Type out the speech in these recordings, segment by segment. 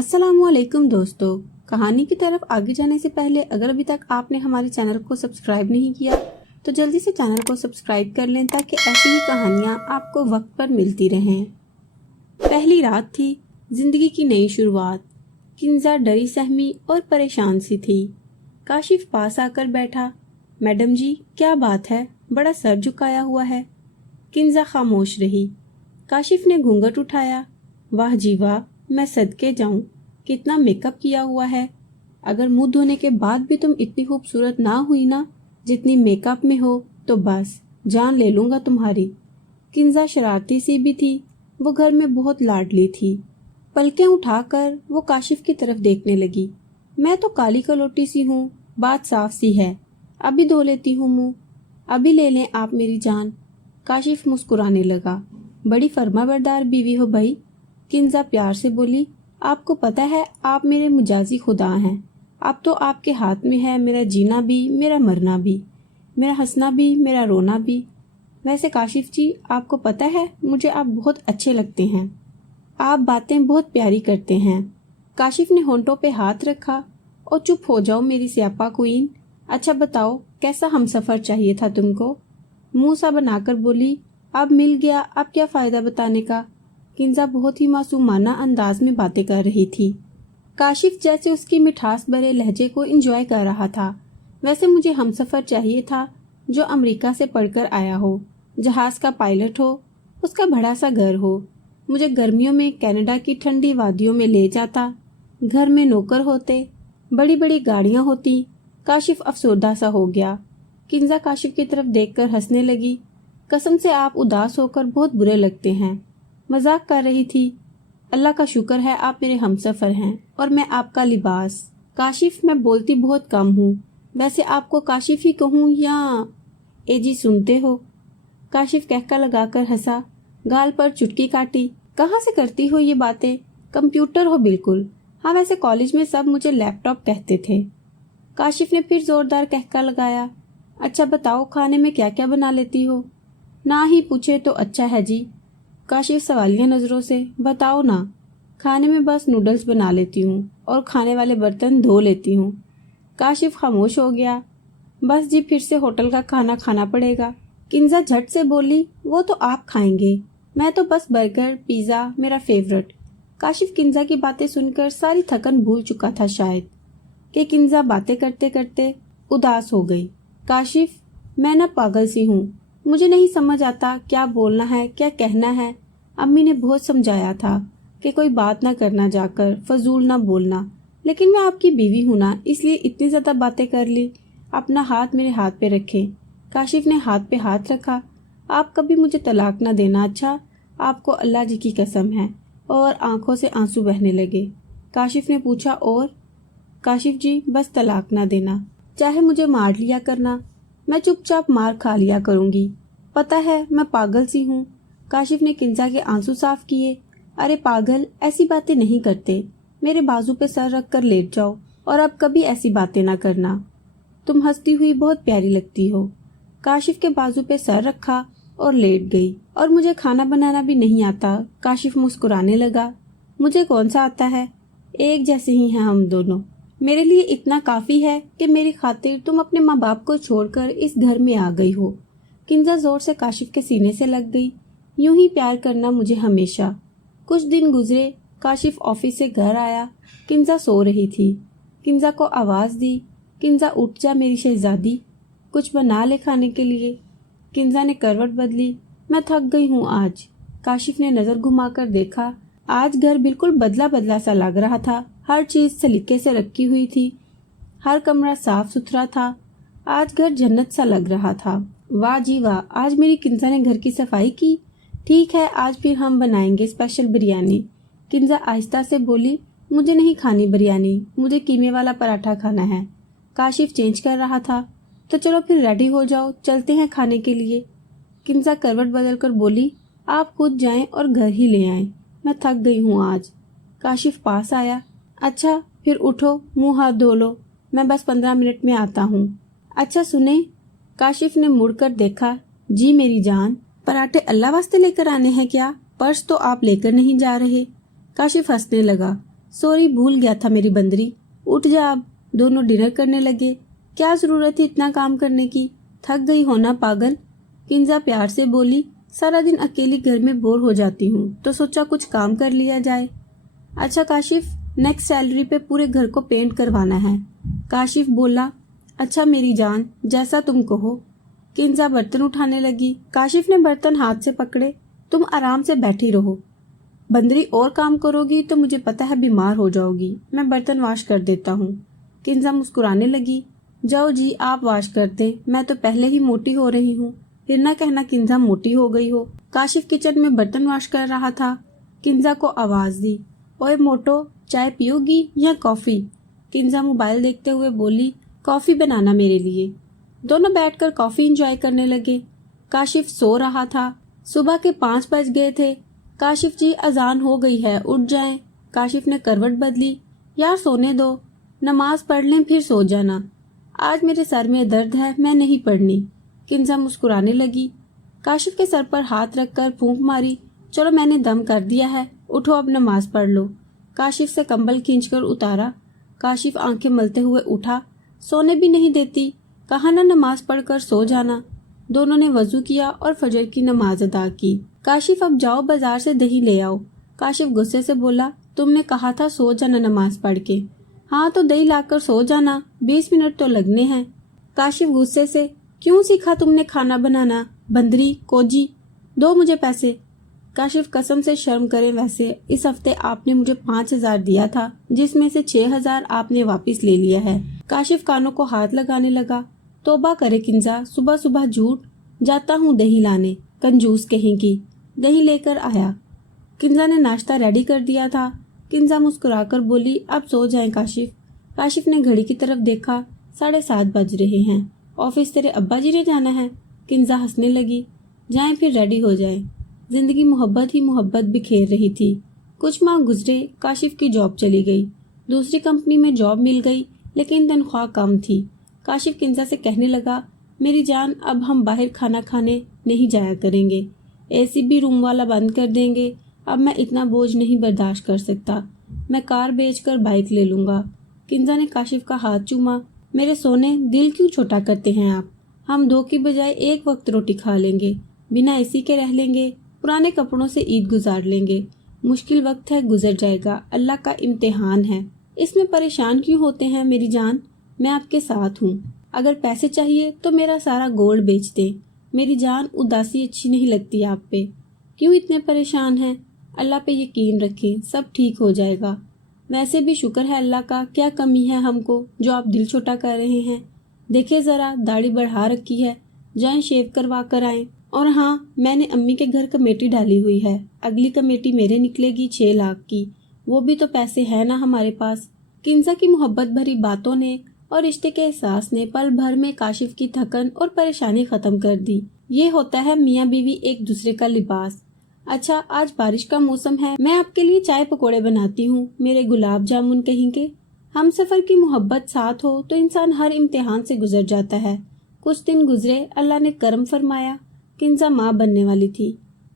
अस्सलाम वालेकुम दोस्तों। कहानी की तरफ आगे जाने से पहले अगर अभी तक आपने हमारे चैनल को सब्सक्राइब नहीं किया तो जल्दी से चैनल को सब्सक्राइब कर लें ताकि ऐसी ही कहानियाँ आपको वक्त पर मिलती रहें। पहली रात थी, जिंदगी की नई शुरुआत। किंजा डरी सहमी और परेशान सी थी। काशिफ पास आकर बैठा। मैडम जी, क्या बात है, बड़ा सर झुकाया हुआ है। किंजा खामोश रही। काशिफ ने घूंघट उठाया। वाह जी वाह, मैं सदके जाऊं, कितना मेकअप किया हुआ है। अगर मुंह धोने के बाद भी तुम इतनी खूबसूरत ना हुई ना जितनी मेकअप में हो तो बस जान ले लूंगा तुम्हारी। किंजा शरारती सी भी थी, वो घर में बहुत लाडली थी। पलकें उठाकर वो काशिफ की तरफ देखने लगी। मैं तो काली कलोटी सी हूँ, बात साफ सी है। अभी धो लेती हूँ मुंह, अभी ले लें आप मेरी जान। काशिफ मुस्कुराने लगा। बड़ी फर्माबरदार बीवी हो भाई। किंजा प्यार से बोली, आपको पता है आप मेरे मुजाजी खुदा हैं। अब तो आपके हाथ में है मेरा जीना भी, मेरा मरना भी, मेरा हंसना भी, मेरा रोना भी। वैसे काशिफ जी, आपको पता है मुझे आप बहुत अच्छे लगते हैं। आप बातें बहुत प्यारी करते हैं। काशिफ ने होंठों पे हाथ रखा। और चुप हो जाओ मेरी स्यापा क्वीन। अच्छा बताओ, कैसा हमसफर चाहिए था तुमको? मुंह सा बनाकर बोली, अब मिल गया, अब क्या फायदा बताने का। किंजा बहुत ही मासूमाना अंदाज में बातें कर रही थी। काशिफ जैसे उसकी मिठास भरे लहजे को एंजॉय कर रहा था। वैसे मुझे हमसफर चाहिए था जो अमेरिका से पढ़कर आया हो, जहाज का पायलट हो, उसका बड़ा सा घर हो, मुझे गर्मियों में कनाडा की ठंडी वादियों में ले जाता, घर में नौकर होते, बड़ी बड़ी गाड़ियां होती। काशिफ अफसरदा सा हो गया। किंजा काशिफ की तरफ देखकर हंसने लगी। कसम से आप उदास होकर बहुत बुरे लगते हैं। मजाक कर रही थी। अल्लाह का शुक्र है आप मेरे हमसफर हैं और मैं आपका लिबास। काशिफ, मैं बोलती बहुत कम हूँ। वैसे आपको काशिफ ही कहूँ या एजी सुनते हो? काशिफ कहका लगाकर हंसा। गाल पर चुटकी काटी। कहाँ से करती हो ये बातें? कंप्यूटर हो बिल्कुल। हाँ, वैसे कॉलेज में सब मुझे लैपटॉप कहते थे। काशिफ ने फिर जोरदार कहका लगाया। अच्छा बताओ, खाने में क्या क्या बना लेती हो? ना ही पूछे तो अच्छा है जी। काशिफ सवालिया नजरों से, बताओ ना। खाने में बस नूडल्स बना लेती हूँ और खाने वाले बर्तन धो लेती हूँ। काशिफ खामोश हो गया। बस जी, फिर से होटल का खाना खाना पड़ेगा। किंजा झट से बोली, वो तो आप खाएंगे, मैं तो बस बर्गर पिज्जा मेरा फेवरेट। काशिफ किंजा की बातें सुनकर सारी थकन भूल चुका था शायद कि किंजा बातें करते करते उदास हो गई। काशिफ, मैं ना पागल सी हूँ, मुझे नहीं समझ आता क्या बोलना है क्या कहना है। अम्मी ने बहुत समझाया था कि कोई बात ना करना, जाकर फजूल ना बोलना, लेकिन मैं आपकी बीवी हूं ना, इसलिए इतनी ज्यादा बातें कर ली। अपना हाथ मेरे हाथ पे रखे। काशिफ ने हाथ पे हाथ रखा। आप कभी मुझे तलाक ना देना, अच्छा? आपको अल्लाह जी की कसम है। और आंखों से आंसू बहने लगे। काशिफ ने पूछा, और? काशिफ जी, बस तलाक ना देना, चाहे मुझे मार लिया करना, मैं चुपचाप मार खा लिया करूंगी। पता है मैं पागल सी हूँ। काशिफ ने किंजा के आंसू साफ किए। अरे पागल, ऐसी बातें नहीं करते। मेरे बाजू पे सर रख कर लेट जाओ और अब कभी ऐसी बातें ना करना। तुम हंसती हुई बहुत प्यारी लगती हो। काशिफ के बाजू पे सर रखा और लेट गई। और मुझे खाना बनाना भी नहीं आता। काशिफ मुस्कुराने लगा। मुझे कौन सा आता है, एक जैसे ही हैं हम दोनों। मेरे लिए इतना काफी है कि मेरी खातिर तुम अपने माँ बाप को छोड़कर इस घर में आ गई हो। किंजा जोर से काशिफ के सीने से लग गई। यूं ही प्यार करना मुझे हमेशा। कुछ दिन गुजरे। काशिफ ऑफिस से घर आया। किंजा सो रही थी। किंजा को आवाज दी, किंजा उठ जा मेरी शहजादी, कुछ बना ले खाने के लिए। किंजा ने करवट बदली। मैं थक गई हूँ आज। काशिफ ने नजर घुमाकर देखा। आज घर बिल्कुल बदला बदला सा लग रहा था। हर चीज सलीके से रखी हुई थी। हर कमरा साफ सुथरा था। आज घर जन्नत सा लग रहा था। वाह जी वाह, आज मेरी किंजा ने घर की सफाई की। ठीक है, आज फिर हम बनाएंगे स्पेशल बिरयानी। किंजा आहिस्ता से बोली, मुझे नहीं खानी बिरयानी, मुझे कीमे वाला पराठा खाना है। काशिफ चेंज कर रहा था। तो चलो फिर रेडी हो जाओ, चलते हैं खाने के लिए। किंजा करवट बदल कर बोली, आप खुद जाएं और घर ही ले आएं, मैं थक गई हूँ आज। काशिफ पास आया। अच्छा फिर उठो, मुंह हाथ धो लो, मैं बस 15 मिनट में आता हूँ। अच्छा सुने। काशिफ ने मुड़कर देखा। जी मेरी जान, पराठे अल्लाह वास्ते लेकर आने हैं क्या? पर्स तो आप लेकर नहीं जा रहे। काशिफ हंसने लगा। सॉरी, भूल गया था मेरी बंदरी। उठ जा अब। दोनों डिनर करने लगे। क्या जरूरत थी इतना काम करने की? थक गई हो ना पागल? किंजा प्यार से बोली। सारा दिन अकेली घर में बोर हो जाती हूँ तो सोचा कुछ काम कर लिया जाए। अच्छा काशिफ, नेक्स्ट सैलरी पे पूरे घर को पेंट करवाना है। काशिफ बोला। अच्छा मेरी जान, जैसा तुम कहो। किंजा बर्तन उठाने लगी। काशिफ ने बर्तन हाथ से पकड़े। तुम आराम से बैठी रहो, बंदरी और काम करोगी तो मुझे पता है बीमार हो जाओगी। मैं बर्तन वॉश कर देता हूँ। किंजा मुस्कुराने लगी। जाओ जी, आप वॉश कर दें, मैं तो पहले ही मोटी हो रही हूँ। फिर ना कहना किंजा मोटी हो गई हो। काशिफ किचन में बर्तन वॉश कर रहा था। किंजा को आवाज दी। ओए मोटो, चाय पियोगी या कॉफी? किंजा मोबाइल देखते हुए बोली। कॉफी बनाना मेरे लिए। दोनों बैठकर कॉफी एंजॉय करने लगे। काशिफ सो रहा था। सुबह के 5 बज गए थे। काशिफ जी, अजान हो गई है, उठ जाएं। काशिफ ने करवट बदली। यार सोने दो, नमाज पढ़ लें फिर सो जाना। आज मेरे सर में दर्द है, मैं नहीं पढ़नी। किंजा मुस्कुराने लगी। काशिफ के सर पर हाथ रखकर फूंक मारी। चलो मैंने दम कर दिया है, उठो अब नमाज पढ़ लो। काशिफ से कंबल खींचकर उतारा। काशिफ आंखें मलते हुए उठा। सोने भी नहीं देती, कहा ना नमाज पढ़कर सो जाना। दोनों ने वजू किया और फजर की नमाज अदा की। काशिफ अब जाओ बाजार से दही ले आओ। काशिफ गुस्से से बोला। तुमने कहा था सो जाना नमाज पढ़ के। हाँ तो दही लाकर सो जाना, 20 मिनट तो लगने हैं। काशिफ गुस्से से। क्यों सीखा तुमने खाना बनाना? बंदरी कोजी, दो मुझे पैसे। काशिफ कसम से शर्म करें, वैसे इस हफ्ते आपने मुझे 5,000 दिया था, जिसमें से 6,000 आपने वापस ले लिया है। काशिफ कानों को हाथ लगाने लगा। तौबा करे किंजा, सुबह सुबह झूठ। जाता हूँ दही लाने, कंजूस कहेंगी। दही लेकर आया। किंजा ने नाश्ता रेडी कर दिया था। किंजा मुस्कुराकर बोली। अब सो जाएं काशिफ। काशिफ ने घड़ी की तरफ देखा। 7:30 बज रहे हैं। ऑफिस तेरे अब्बा जी ने जाना है। किंजा हंसने लगी। जाएं फिर रेडी हो जाएं। जिंदगी मोहब्बत ही मोहब्बत बिखेर रही थी। कुछ माह गुजरे, काशिफ की जॉब चली गई। दूसरी कंपनी में जॉब मिल गई, लेकिन तनख्वाह कम थी। काशिफ किंजा से कहने लगा। मेरी जान, अब हम बाहर खाना खाने नहीं जाया करेंगे। एसी भी रूम वाला बंद कर देंगे। अब मैं इतना बोझ नहीं बर्दाश्त कर सकता। मैं कार बेचकर बाइक ले लूंगा। किंजा ने काशिफ का हाथ चूमा। मेरे सोने, दिल क्यों छोटा करते हैं आप? हम 2 की बजाय 1 वक्त रोटी खा लेंगे। बिना एसी के रह लेंगे। पुराने कपड़ों से ईद गुजार लेंगे। मुश्किल वक्त है, गुजर जाएगा, अल्लाह का इम्तिहान है। इसमें परेशान क्यों होते हैं मेरी जान? मैं आपके साथ हूँ। अगर पैसे चाहिए तो मेरा सारा गोल्ड बेच दे। मेरी जान, उदासी अच्छी नहीं लगती आप पे। क्यों इतने परेशान हैं? अल्लाह पे यकीन रखें, सब ठीक हो जाएगा। वैसे भी शुक्र है अल्लाह का, क्या कमी है हमको जो आप दिल छोटा कर रहे हैं। देखे जरा, दाढ़ी बढ़ा रखी है, जाएं शेव करवा कर आएं। और हाँ, मैंने अम्मी के घर कमेटी डाली हुई है। अगली कमेटी मेरे निकलेगी 6 लाख की। वो भी तो पैसे है ना हमारे पास। किंजा की मोहब्बत भरी बातों ने और रिश्ते के एहसास ने पल भर में काशिफ की थकन और परेशानी खत्म कर दी। ये होता है मियाँ बीवी एक दूसरे का लिबास। अच्छा, आज बारिश का मौसम है, मैं आपके लिए चाय पकोड़े बनाती हूँ, मेरे गुलाब जामुन कहेंगे। हम सफर की मोहब्बत साथ हो तो इंसान हर इम्तिहान से गुजर जाता है। कुछ दिन गुजरे, अल्लाह ने करम फरमाया। किंजा माँ बनने वाली थी।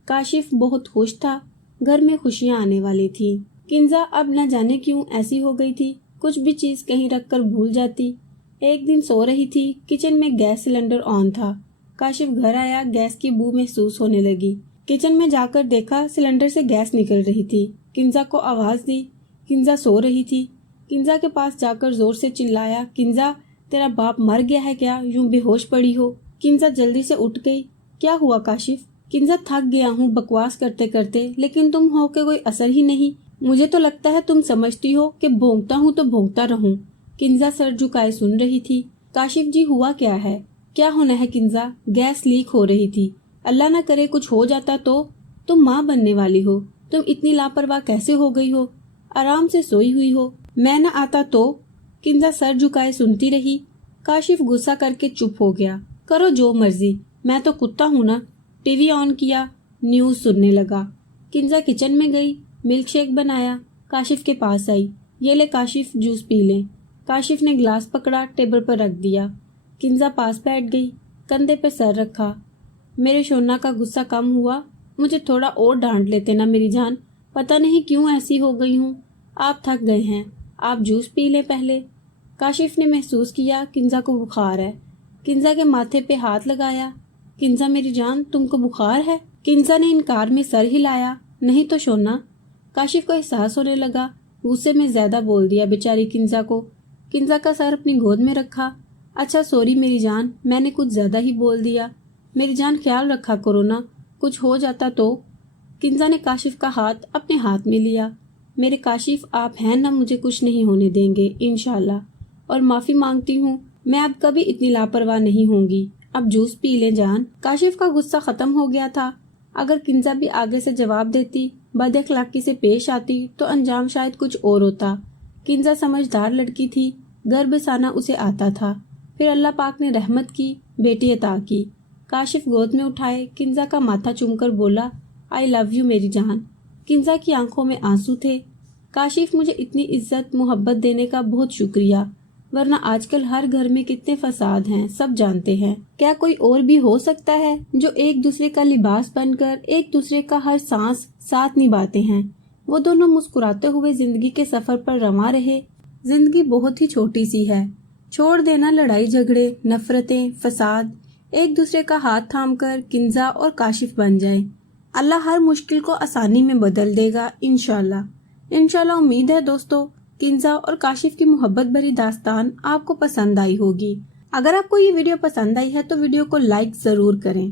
काशिफ बहुत खुश था, घर में खुशियाँ आने वाली थी। किंजा अब न जाने क्यों ऐसी हो गई थी, कुछ भी चीज कहीं रखकर भूल जाती। एक दिन सो रही थी, किचन में गैस सिलेंडर ऑन था। काशिफ घर आया, गैस की बू महसूस होने लगी। किचन में जाकर देखा, सिलेंडर से गैस निकल रही थी। किंजा को आवाज दी। किंजा सो रही थी। किंजा के पास जाकर जोर से चिल्लाया। किंजा, तेरा बाप मर गया है क्या, यूं बेहोश पड़ी हो? किंजा जल्दी से उठ गई। क्या हुआ काशिफ? किंजा, थक गया हूँ बकवास करते करते, लेकिन तुम हो के कोई असर ही नहीं। मुझे तो लगता है तुम समझती हो कि भोंकता हूँ तो भोंकता रहूं। किंजा सर झुकाए सुन रही थी। काशिफ जी, हुआ क्या है? क्या होना है किंजा? गैस लीक हो रही थी। अल्लाह ना करे कुछ हो जाता तो? तुम माँ बनने वाली हो, तुम इतनी लापरवाह कैसे हो गई हो? आराम से सोई हुई हो, मैं न आता तो? किंजा सर झुकाए सुनती रही। काशिफ गुस्सा करके चुप हो गया। करो जो मर्जी, मैं तो कुत्ता हूँ ना। टीवी ऑन किया, न्यूज सुनने लगा। किंजा किचन में गई, मिल्क शेक बनाया, काशिफ के पास आई। ये ले काशिफ, जूस पी ले। काशिफ ने गिलास पकड़ा, टेबल पर रख दिया। किंजा पास बैठ गई, कंधे पे सर रखा। मेरे शोना का गुस्सा कम हुआ? मुझे थोड़ा और डांट लेते ना मेरी जान, पता नहीं क्यों ऐसी हो गई हूँ। آپ تھک گئے ہیں، آپ جوس پی لیں پہلے۔ کاشف نے محسوس کیا کنزا کو بخار ہے۔ کنزا کے ماتھے پہ ہاتھ لگایا۔ کنزا میری جان، تم کو بخار ہے؟ کنزا نے انکار میں سر ہلایا۔ نہیں تو شونا۔ کاشف کو احساس ہونے لگا غصے میں زیادہ بول دیا بیچاری کنزا کو۔ کنزا کا سر اپنی گود میں رکھا۔ اچھا سوری میری جان، میں نے کچھ زیادہ ہی بول دیا۔ میری جان خیال رکھا کرو نا، کچھ ہو جاتا تو۔ کنزا نے کاشف کا ہاتھ اپنے ہاتھ میں لیا۔ میرے کاشف آپ ہیں نا، مجھے کچھ نہیں ہونے دیں گے انشاءاللہ، اور معافی مانگتی ہوں، میں اب کبھی اتنی لاپرواہ نہیں ہوں گی۔ اب جوس پی لیں جان۔ کاشف کا غصہ ختم ہو گیا تھا۔ اگر کنزا بھی آگے سے جواب دیتی، بد اخلاقی سے پیش آتی تو انجام شاید کچھ اور ہوتا۔ کنزا سمجھدار لڑکی تھی، گھر بسانا اسے آتا تھا۔ پھر اللہ پاک نے رحمت کی، بیٹی عطا کی۔ کاشف گود میں اٹھائے کنزا کا ماتھا چوم کر بولا، آئی لو یو میری جان۔ کنزا کی آنکھوں میں آنسو تھے۔ کاشف مجھے اتنی عزت محبت دینے کا بہت شکریہ، ورنہ آج کل ہر گھر میں کتنے فساد ہیں سب جانتے ہیں۔ کیا کوئی اور بھی ہو سکتا ہے جو ایک دوسرے کا لباس بن کر ایک دوسرے کا ہر سانس ساتھ نبھاتے ہیں؟ وہ دونوں مسکراتے ہوئے زندگی کے سفر پر رواں رہے۔ زندگی بہت ہی چھوٹی سی ہے، چھوڑ دینا لڑائی جھگڑے، نفرتیں، فساد، ایک دوسرے کا ہاتھ تھام کر کنزا اور کاشف بن جائیں۔ اللہ ہر مشکل کو آسانی میں بدل دے گا انشاءاللہ۔ انشاءاللہ امید ہے دوستو کنزا اور کاشف کی محبت بھری داستان آپ کو پسند آئی ہوگی۔ اگر آپ کو یہ ویڈیو پسند آئی ہے تو ویڈیو کو لائک ضرور کریں۔